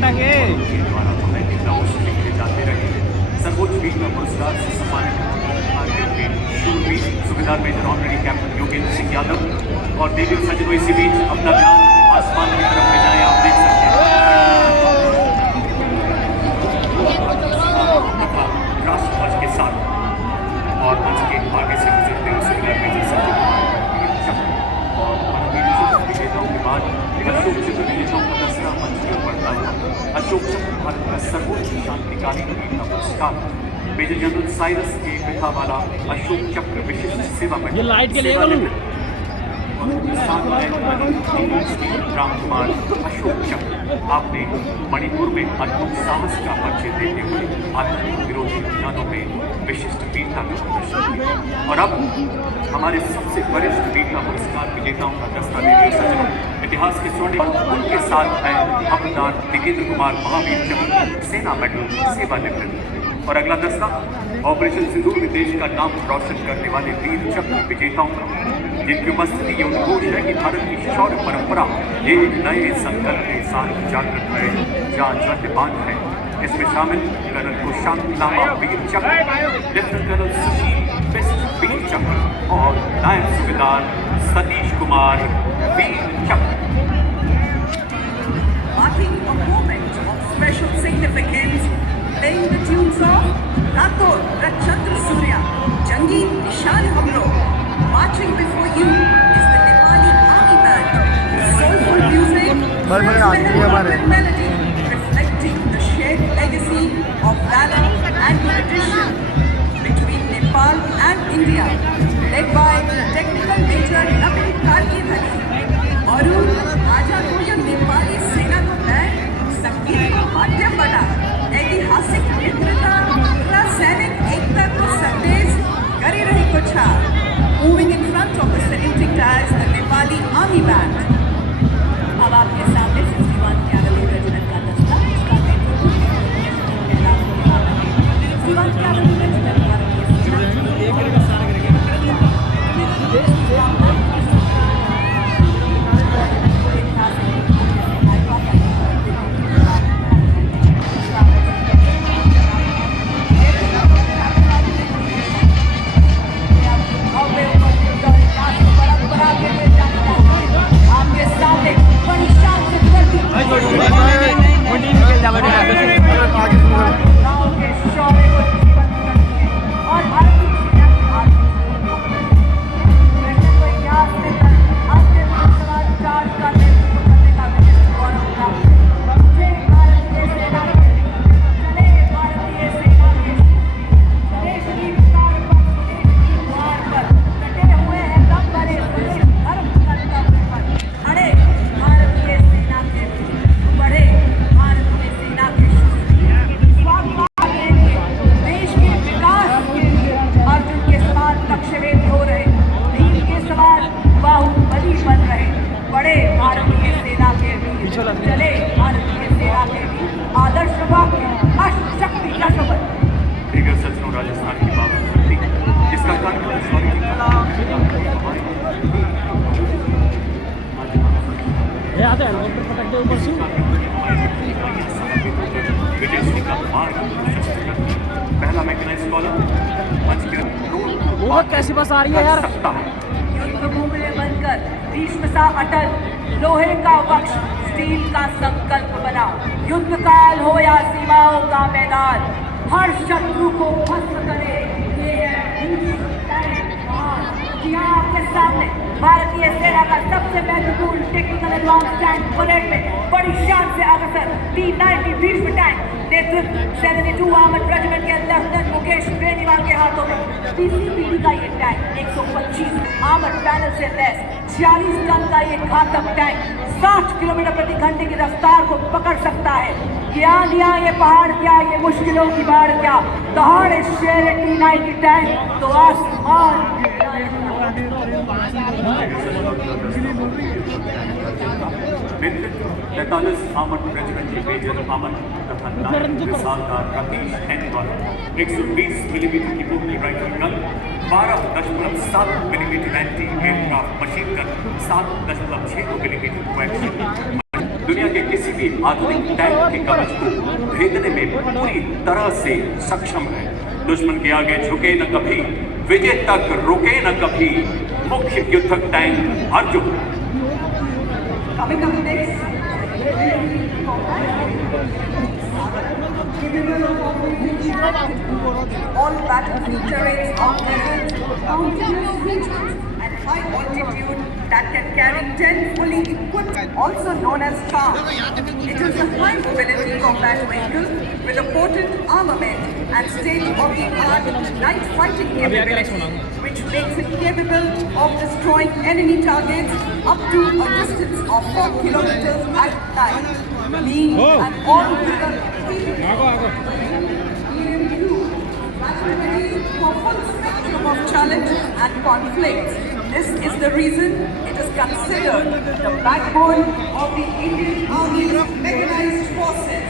काटेंगे द्वारा हमें लिखे जाते रहे। सर्वोच्च वीरता पुरस्कार से सम्मानित शूरवीर सूबेदार major honorary captain Yogendra Singh Yadav और देवी और सज्जनों, इसी बीच अपना ध्यान आसमान की तरफ ले जाए। आप देख सकते हैं राष्ट्रध्वज के साथ और मंच के आगे से गुजरते हुए सूबेदार मेजर सज्जन और विजेताओं के बाद अशोक चक्र विजेताओं का दस्ता मंच की ओर बढ़ता हुआ। अशोक चक्र भारत का सर्वोच्च शांतिकालीन वीरता पुरस्कार मेजर जनरल साइरस के पिता वाला अशोक चक्र विशिष्ट सेवा में ये लाइट के लिए राम कुमार अशोक चक्र आपने मणिपुर में अद्भुत साहस का परिचय देते हुए आतंक विरोधी अभियानों में विशिष्ट वीरता का प्रदर्शन किया। और अब हमारे सबसे वरिष्ठ वीरता पुरस्कार विजेताओं का दस्ता देवी सज्जनों, इतिहास के स्वर्ण उनके साथ है हवलदार निकेंद्र कुमार महावीर चक्र सेना मेडल सेवानिवृत्त। और अगला दस्ता ऑपरेशन सिंदूर में देश का नाम रोशन करने वाले वीर चक्र विजेताओं का, जिनकी उपस्थिति ये उद्घोष है कि भारत की शौर्य परंपरा एक नए संकल्प के साथ जागृत है, जाज्वल्यमान है। इसमें शामिल कर्नल कुशांत लामा वीर चक्र, लेफ्टिनेंट कर्नल सुशील बिस्ट वीर चक्र और नायब सूबेदार सतीश कुमार वीर चक्र। Marking a moment of special significance, playing the tunes of Rator Rajchandra Surya, Jangi Nishan Hamro. Marching before you is the Nepali Army Band, soulful music, melody, reflecting the shared legacy of valor and tradition between Nepal and India, led by Technical Major Navin Kargidhani. और आजा को यह नेपाली सेना को band संगीत का माध्यम बना ऐतिहासिक मित्रता तथा सैनिक एकता को संदेश करे रही कुछ। Moving in front of the saluting tires, the Nepali Army Band. अब आपके सामने 61 कैवलरी रेजिमेंट का दस्ता, इसका नेतृत्व 61 कैवलरी रेजिमेंट भारतीय सेना पहला मैकेनाइज्ड कॉलम वो कैसी बस आ रही है यार। युद्ध भूमि में बनकर भीष्म सा अटल, लोहे का वक्ष स्टील का संकल्प बना। युद्ध काल हो या सीमाओं का मैदान, हर शत्रु को ध्वस्त करे। ये है यहाँ आपके सामने भारतीय सेना का सबसे महत्वपूर्ण टेक्निकल एडवांस टैंक परेड में बड़ी शान से अग्रसर T-90 भीष्म टैंक, नेतृत्व 72 आर्मर्ड रेजिमेंट के लेफ्टिनेंट मुकेश बेनीवाल के हाथों में। PCPD का ये टैंक 125 आर्मर्ड पैनल से लैस 46 टन का ये घातक टैंक 60 किलोमीटर प्रति घंटे की रफ्तार को पकड़ सकता है। क्या लिया ये पहाड़, क्या ये मुश्किलों की बाढ़, क्या दहाड़ शेर T-90 टैंक तो आसमान। 43 आर्मर्ड रेजिमेंट के मेजर अमन तथा नायक मिसालदार रतीश हैंडवाल 120 मिलीमीटर की मुख्य rifle gun, 12.7 millimetre anti aircraft machine gun, 7.6 millimetre coaxial दुनिया के किसी भी के आधुनिक टैंक के कवच को भेदने में पूरी तरह से सक्षम है। दुश्मन के आगे झुके न कभी, विजय तक रुके न कभी, मुख्य युद्धक tank Arjun. Coming up next, all battlefield terrains of desert, mountainous regions, and high altitude that can carry 10 fully equipped, also known as FARM. It is a high mobility combat vehicle with a potent armament and state-of-the-art night fighting capability, which makes it capable of destroying enemy targets up to a distance of 4 kilometers at night, being an all-weather for full spectrum of challenges and conflicts. This is the reason it is considered the backbone of the Indian Army's mechanized forces.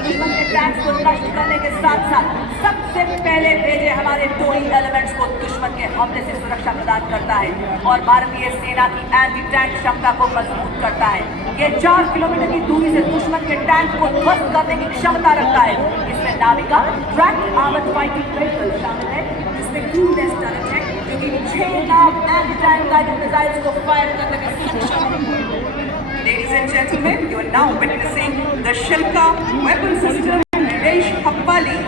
दुश्मन के tanks को नष्ट करने के साथ साथ सबसे पहले भेजे हमारे दो ही एलिमेंट्स को दुश्मन के हमले से सुरक्षा प्रदान करता है और भारतीय सेना की एंटी टैंक क्षमता को मजबूत करता है। ये 4 किलोमीटर की दूरी से दुश्मन के टैंक को ध्वस्त करने की क्षमता रखता है। इसमें Navika tracked armoured fighting vehicle शामिल है, जिसमें क्रूलेस टनल है जो कि 6 नाव एंटी टैंक गाइडेड मिसाइल्स को फायर करने में सक्षम है। Ladies and gentlemen, you are now witnessing the Shilka weapon system Resh Happali.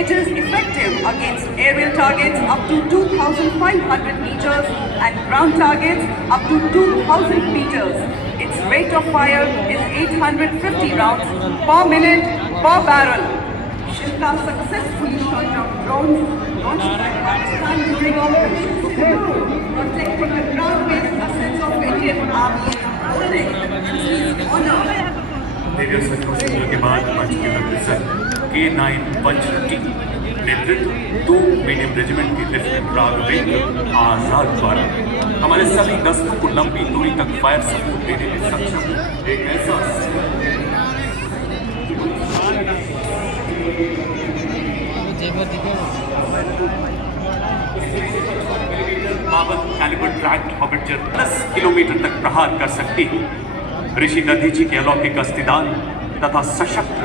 It is effective against aerial targets up to 2,500 meters and ground targets up to 2,000 meters. Its rate of fire is 850 rounds per minute per barrel. Shilka successfully shot down drones launched by Pakistan during Operation Sindoor, protecting the ground-based assets of Indian Army. Divya संघर्ष के बाद मंच के अफसर K9 वज्र नेतृत्व 2 medium regiment के lieutenant Raghavendra आजाद द्वारा हमारे सभी दस्तों को लंबी दूरी तक फायर सपोर्ट देने में सक्षम एक ऐसा बावन कैलिबर ट्रैक्ड हॉबिटर 10 किलोमीटर तक प्रहार कर सकती है। ऋषि दधीची के अलौकिक अस्तिदान तथा सशक्त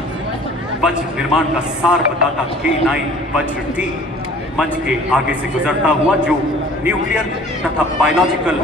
वज्र निर्माण का सार बताता K9 वज्र टी मंच के आगे से गुजरता हुआ जो न्यूक्लियर तथा बायोलॉजिकल